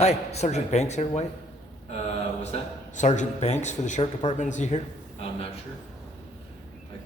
Hi, Sergeant Banks here, White. What's that? Sergeant Banks for the Sheriff Department, is he here? I'm not sure.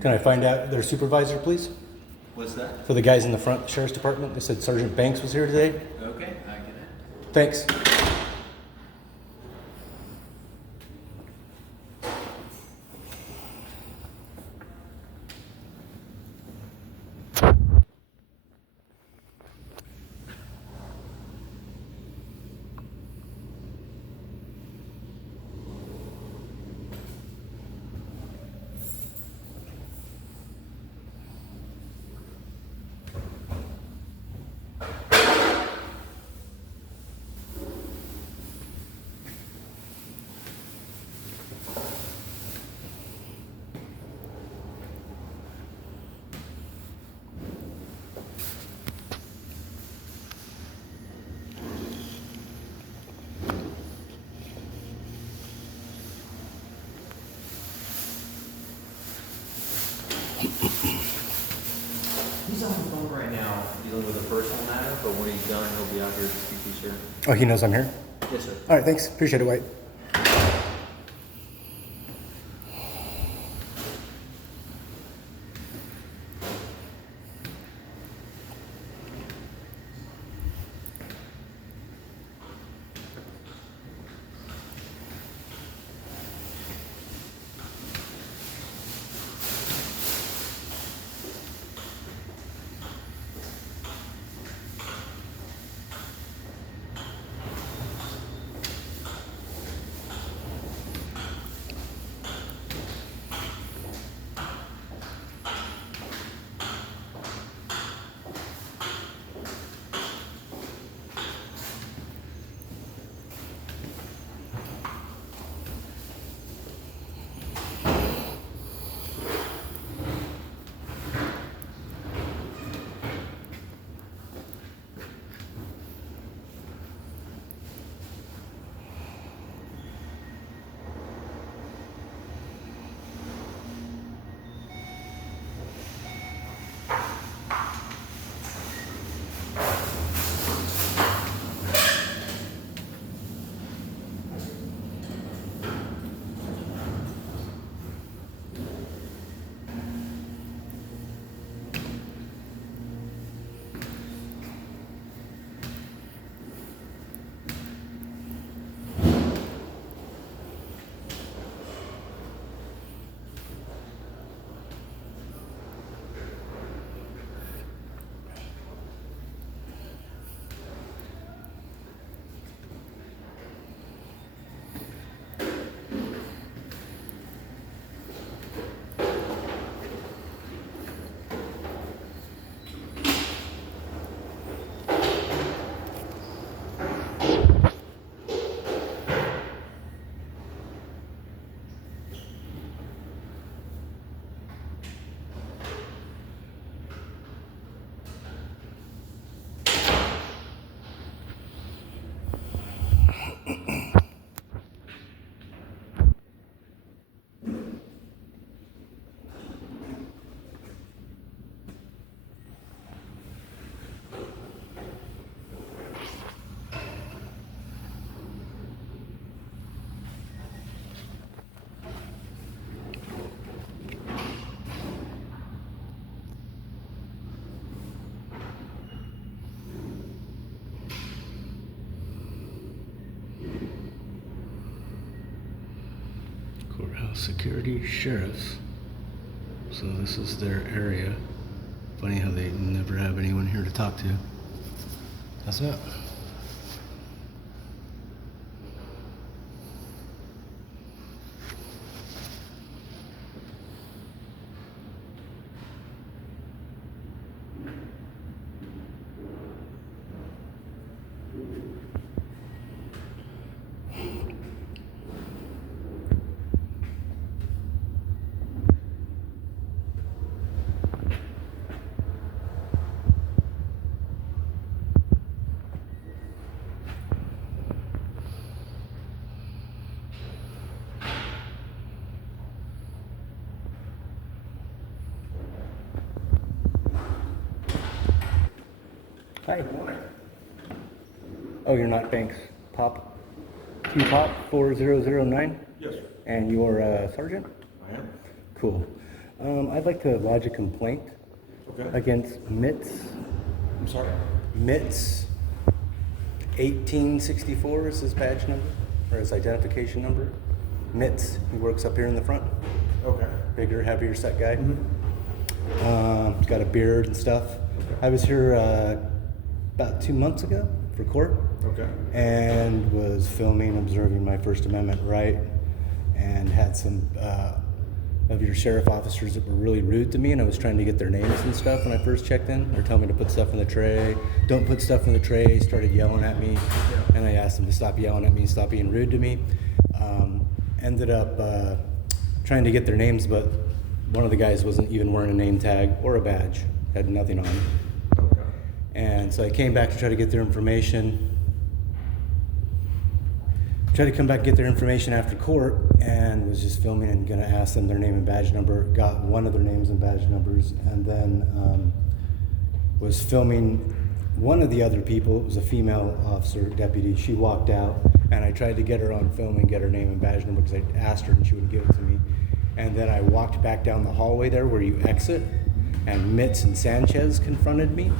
Can I find out their supervisor, please? What's that? For the guys in the front Sheriff's Department, they said Sergeant Banks was here today. Okay, I get it. Thanks. He's on the phone right now dealing with a personal matter, but when he's done, he'll be out here to speak to you, sir. Oh, he knows I'm here? Yes, sir. All right, thanks. Appreciate it, White. Courthouse security sheriffs. So this is their area. Funny how they never have anyone here to talk to. That's it. Hi. Oh, you're not Banks. Q-Pop 4009? Yes, sir. And you're a sergeant? I am. Cool. I'd like to lodge a complaint Okay. against Mitz. I'm sorry. Mitz 1864 is his badge number, or his identification number. Mitz, he works up here in the front. Okay. Bigger, heavier set guy. Mm-hmm. He's got a beard and stuff. I was here about 2 months ago for court. Okay. And was filming, observing my First Amendment right, and had some of your sheriff officers that were really rude to me, and I was trying to get their names and stuff when I first checked in. They're telling me to put stuff in the tray. Don't put stuff in the tray. Started yelling at me, and I asked them to stop yelling at me and stop being rude to me. Ended up trying to get their names, but one of the guys wasn't even wearing a name tag or a badge. Had nothing on. Okay. And so I came back to try to get their information. Tried to come back and get their information after court, and was just filming and gonna ask them their name and badge number. Got one of their names and badge numbers, and then was filming one of the other people. It was a female officer, deputy. She walked out, and I tried to get her on film and get her name and badge number because I asked her and she wouldn't give it to me. And then I walked back down the hallway there where you exit, and Mitz and Sanchez confronted me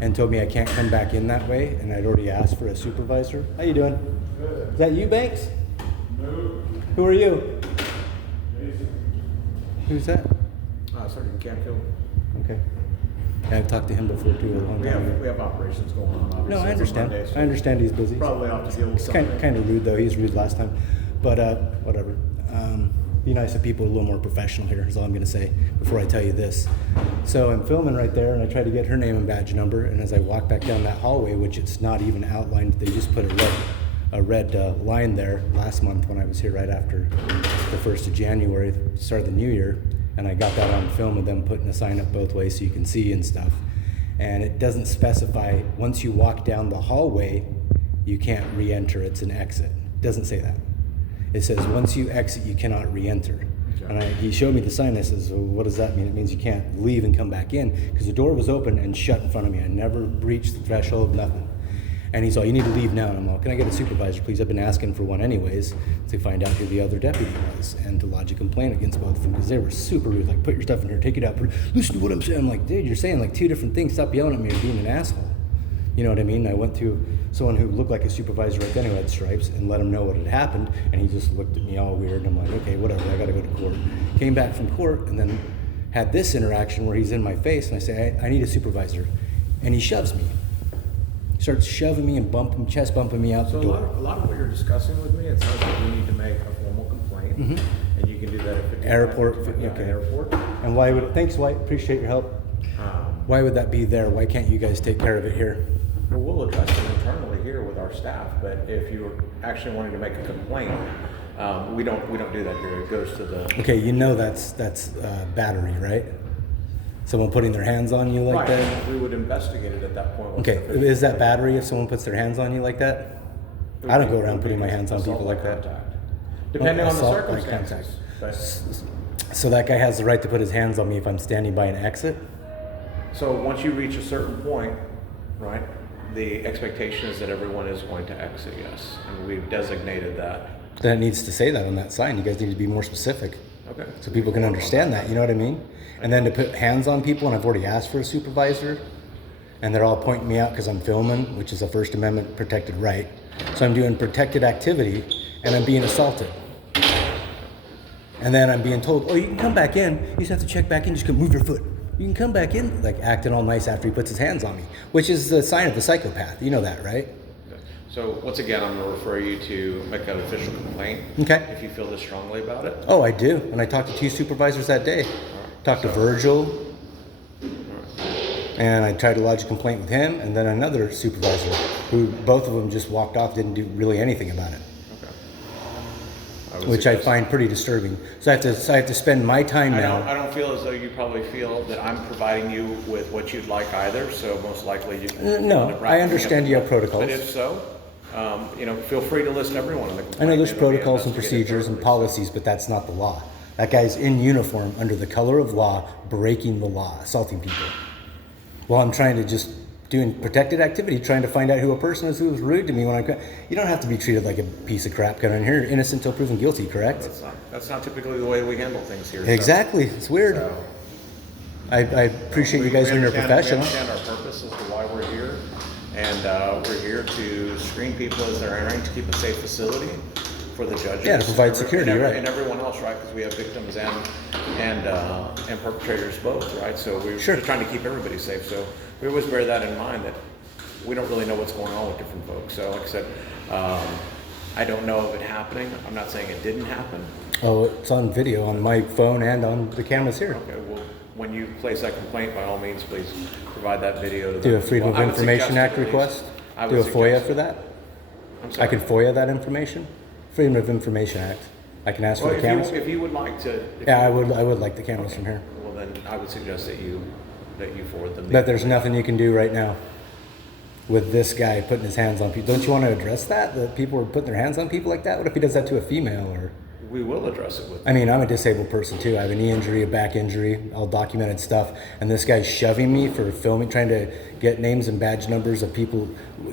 and told me I can't come back in that way, and I'd already asked for a supervisor. How you doing? Good. Is that you, Banks? No. Who are you? Jason. Who's that? Sergeant Canfield. Okay. I've talked to him before too a long time ago. We have operations going on, obviously. No, I It's a understand. Monday, so I understand he's busy. Probably off to deal with He's something. kind of rude though. He was rude last time, but whatever. Be nice if people are a little more professional here. Is all I'm going to say before I tell you this. So I'm filming right there, and I try to get her name and badge number. And as I walk back down that hallway, which it's not even outlined, they just put a red line there last month when I was here right after the 1st of January, start of the new year, and I got that on film of them putting a sign up both ways so you can see and stuff. And it doesn't specify once you walk down the hallway, you can't re-enter. It's an exit. It doesn't say that. It says once you exit, you cannot re-enter. Okay. And he showed me the sign. I says, well, what does that mean? It means you can't leave and come back in because the door was open and shut in front of me. I never breached the threshold, nothing. And he's all, you need to leave now. And I'm all, can I get a supervisor, please? I've been asking for one anyways to find out who the other deputy was and to lodge a complaint against both of them because they were super rude. Like, put your stuff in here, take it out. Listen to what I'm saying. I'm like, dude, you're saying like 2 different things. Stop yelling at me and being an asshole. You know what I mean? I went to someone who looked like a supervisor right then who had stripes and let him know what had happened. And he just looked at me all weird. And I'm like, okay, whatever. I got to go to court. Came back from court and then had this interaction where he's in my face and I say, I need a supervisor. And he shoves me. Starts shoving me and chest bumping me out So the door. a lot of what you're discussing with me, it sounds like you need to make a formal complaint, and you can do that at 59. Airport, Yeah, okay. airport. And why would, thanks White, appreciate your help. Why would that be there? Why can't you guys take care of it here? Well, we'll address it internally here with our staff, but if you're actually wanting to make a complaint, we don't do that here. It goes to the. Okay, you know that's battery, right? Someone putting their hands on you like Right, that? we would investigate it at that point. once Okay, the official- is that battery if someone puts their hands on you like that? I don't go around putting my hands on people like that. Contact. Depending on the Assault by circumstances. So that guy has the right to put his hands on me if I'm standing by an exit? So once you reach a certain point, right, the expectation is that everyone is going to exit, yes, and we've designated that. Then it needs to say that on that sign. You guys need to be more specific. Okay. So people can understand that, you know what I mean? And then to put hands on people, and I've already asked for a supervisor, and they're all pointing me out because I'm filming, which is a First Amendment protected right. So I'm doing protected activity, and I'm being assaulted. And then I'm being told, oh, you can come back in. You just have to check back in, just move your foot. You can come back in, like acting all nice after he puts his hands on me, which is the sign of the psychopath. You know that, right? So once again, I'm going to refer you to make an official complaint. Okay. If you feel this strongly about it. Oh, I do. And I talked to 2 supervisors that day. Talked to Virgil, and I tried to lodge a complaint with him, and then another supervisor, who both of them just walked off, didn't do really anything about it, Okay. which I find pretty disturbing. So I have to spend my time I now. don't feel as though you probably feel that I'm providing you with what you'd like either, so most likely you can. No, end up I wrapping understand up- you have protocols. But if so, feel free to list everyone in the complaint. I know there's It'll be protocols and investigated procedures and thoroughly. policies, but that's not the law. That guy's in uniform under the color of law, breaking the law, assaulting people. While I'm trying to just doing protected activity, trying to find out who a person is who was rude to me when I. You don't have to be treated like a piece of crap. Coming in here, innocent until proven guilty. Correct? That's not typically the way we handle things here. Exactly. It's weird. So, I appreciate you guys being your professional. We understand our purpose as to why we're here, and we're here to screen people as they're entering, to keep a safe facility for the judges. Yeah, to provide security, right? And everyone else, right? Because we have victims and perpetrators both, right? So we're Sure. just trying to keep everybody safe. So we always bear that in mind, that we don't really know what's going on with different folks. So like I said, I don't know of it happening. I'm not saying it didn't happen. Oh, it's on video on my phone and on the cameras here. Okay, well, when you place that complaint, by all means, please provide that video to them. Do a Freedom Well, of I would Information suggest Act at least. request? I would Do a FOIA suggest for it. that? I'm I sorry. could FOIA that information? Freedom of Information Act. I can ask Well, for the cameras? if you would like to. Yeah, I would like the cameras from here. Well, then I would suggest that you forward them. But there's nothing you can do right now with this guy putting his hands on people. Don't you want to address that? That people are putting their hands on people like that? What if he does that to a female? Or We will address it with. I mean, I'm a disabled person too. I have a knee injury, a back injury, all documented stuff. And this guy's shoving me for filming, trying to get names and badge numbers of people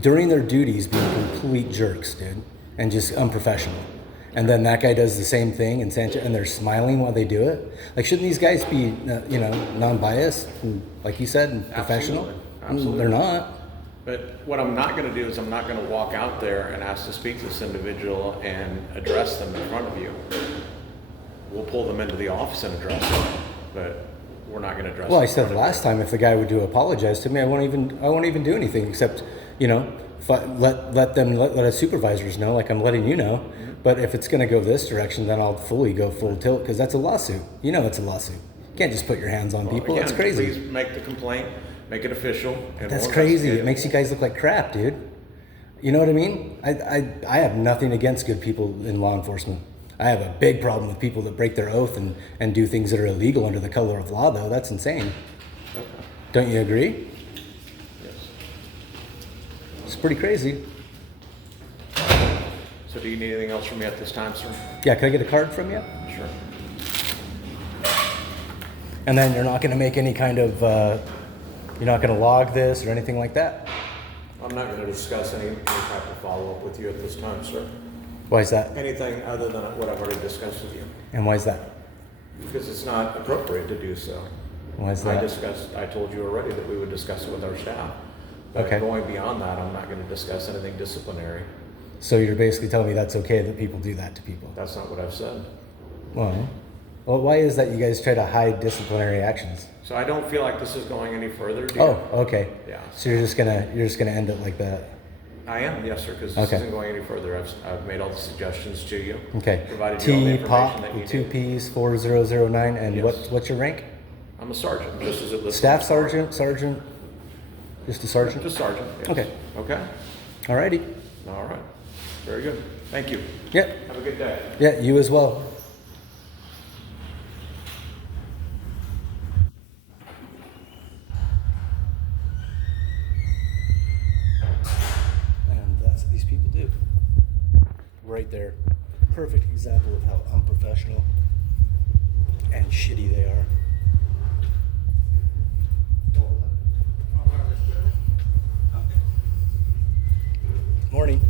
during their duties being complete jerks, dude, and just unprofessional. And then that guy does the same thing, and they're smiling while they do it. Like, shouldn't these guys be, non-biased, and, like you said, and professional? Absolutely. They're not. But what I'm not going to do is I'm not going to walk out there and ask to speak to this individual and address them in front of you. We'll pull them into the office and address them, but we're not going to address. Well, them I in said front of last time, if the guy would apologize to me, I won't even do anything except, let us supervisors know, like I'm letting you know. Mm-hmm. But if it's going to go this direction, then I'll fully go full tilt, because that's a lawsuit. You know, it's a lawsuit. You can't just put your hands on Well, people. again, That's crazy. Please make the complaint, make it official. And That's we'll crazy. investigate It makes you guys look like crap, dude. You know what I mean? I have nothing against good people in law enforcement. I have a big problem with people that break their oath and do things that are illegal under the color of law, though. That's insane. Okay. Don't you agree? Yes. It's pretty crazy. So do you need anything else from me at this time, sir? Yeah, can I get a card from you? Sure. And then you're not going to make any kind of, you're not going to log this or anything like that? I'm not going to discuss any type of follow-up with you at this time, sir. Why is that? Anything other than what I've already discussed with you. And why is that? Because it's not appropriate to do so. Why is that? I told you already that we would discuss it with our staff. But Okay. going beyond that, I'm not going to discuss anything disciplinary. So you're basically telling me that's okay that people do that to people? That's not what I've said. Well, why is that you guys try to hide disciplinary actions? So I don't feel like this is going any further, dear. Oh, okay. Yeah. So you're just gonna end it like that? I am, yes, sir, because this Okay. isn't going any further. I've made all the suggestions to you. Okay. Provided you all the T information Pop that you with two need. P's 4009, and Yes. what's your rank? I'm a sergeant, just as it lists. Staff on the card. sergeant, just a sergeant. Just sergeant, yes. Okay. Okay, Alrighty. all right. Very good. Thank you. Yep. Have a good day. Yeah, you as well. And that's what these people do. Right there. Perfect example of how unprofessional and shitty they are. Morning.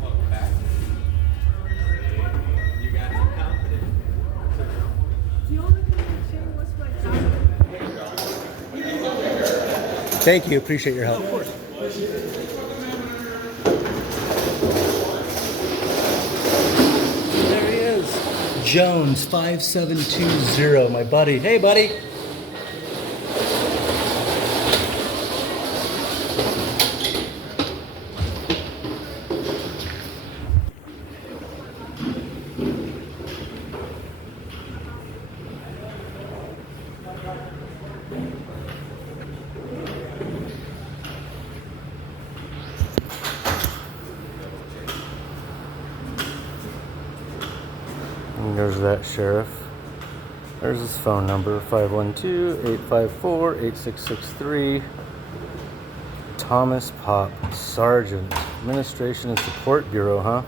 Welcome back. You guys are confident. Do you want me to share what's my job? Thank you. Appreciate your help. Of course. There he is. Jones 5720, my buddy. Hey, buddy. And there's that sheriff. There's his phone number, 512-854-8663. Thomas Pop, Sergeant, Administration and Support Bureau, huh?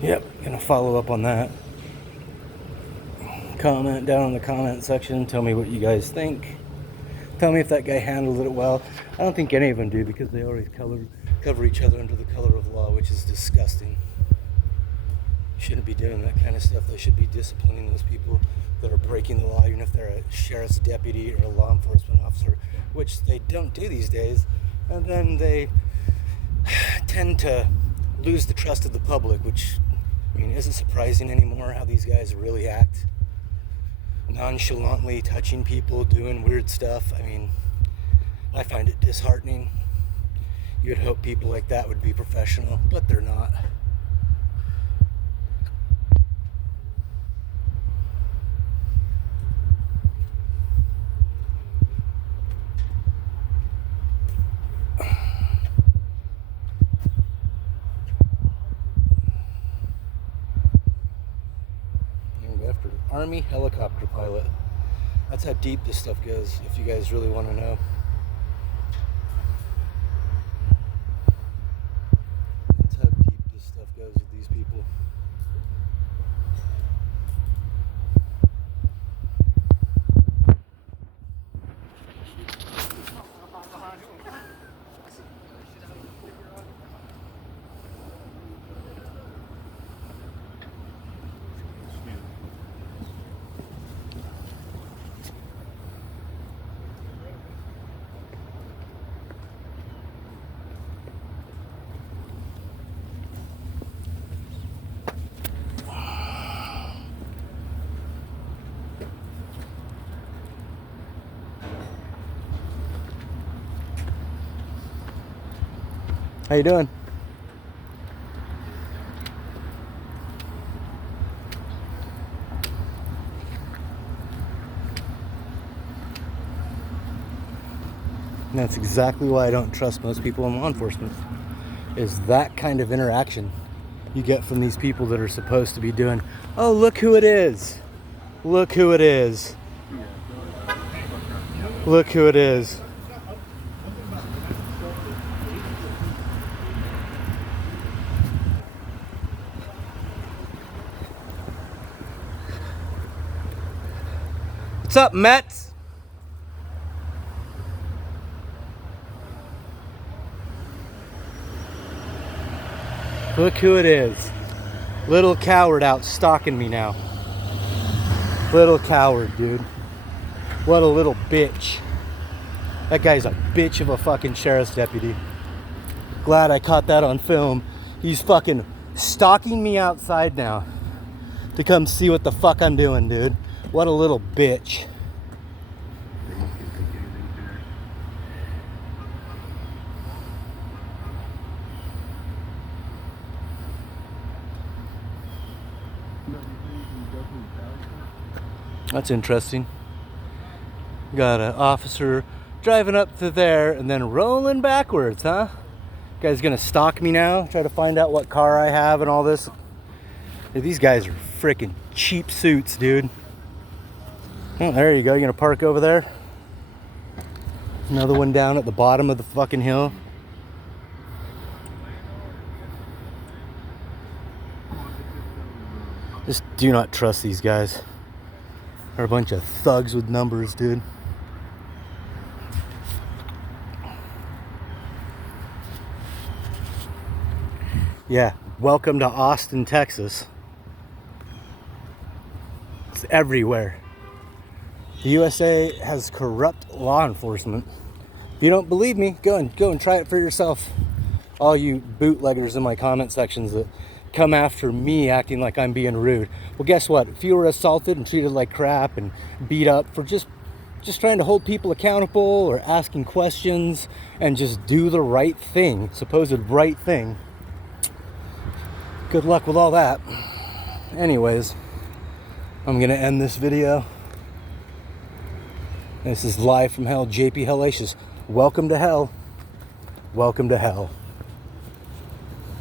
Yep, gonna follow up on that. Comment down in the comment section. Tell me what you guys think. Tell me if that guy handled it well. I don't think any of them do, because they always cover each other under the color of law, which is disgusting. Shouldn't be doing that kind of stuff. They should be disciplining those people that are breaking the law, even if they're a sheriff's deputy or a law enforcement officer, which they don't do these days. And then they tend to lose the trust of the public, which, I mean, isn't surprising anymore how these guys really act. Nonchalantly touching people, doing weird stuff. I mean, I find it disheartening. You'd hope people like that would be professional, but they're not. After Army helicopter pilot. That's how deep this stuff goes, if you guys really want to know. That's how deep this stuff goes with these people. How you doing? And that's exactly why I don't trust most people in law enforcement, is that kind of interaction you get from these people that are supposed to be doing, oh, look who it is. Look who it is. Look who it is. What's up, Mets? Look who it is. Little coward out stalking me now. Little coward, dude. What a little bitch. That guy's a bitch of a fucking sheriff's deputy. Glad I caught that on film. He's fucking stalking me outside now to come see what the fuck I'm doing, dude. What a little bitch. That's interesting. Got an officer driving up to there and then rolling backwards, huh? Guy's gonna stalk me now, try to find out what car I have and all this. These guys are freaking cheap suits, dude. Oh, there you go. You're gonna park over there. Another one down at the bottom of the fucking hill. Just do not trust these guys. They're a bunch of thugs with numbers, dude. Yeah, welcome to Austin, Texas. It's everywhere. The USA has corrupt law enforcement. If you don't believe me, go and try it for yourself. All you bootleggers in my comment sections that come after me acting like I'm being rude. Well, guess what? If you were assaulted and treated like crap and beat up for just trying to hold people accountable or asking questions and just do the right thing, supposed right thing, good luck with all that. Anyways, I'm gonna end this video. This is live from hell, JP Hellacious. Welcome to hell. Welcome to hell.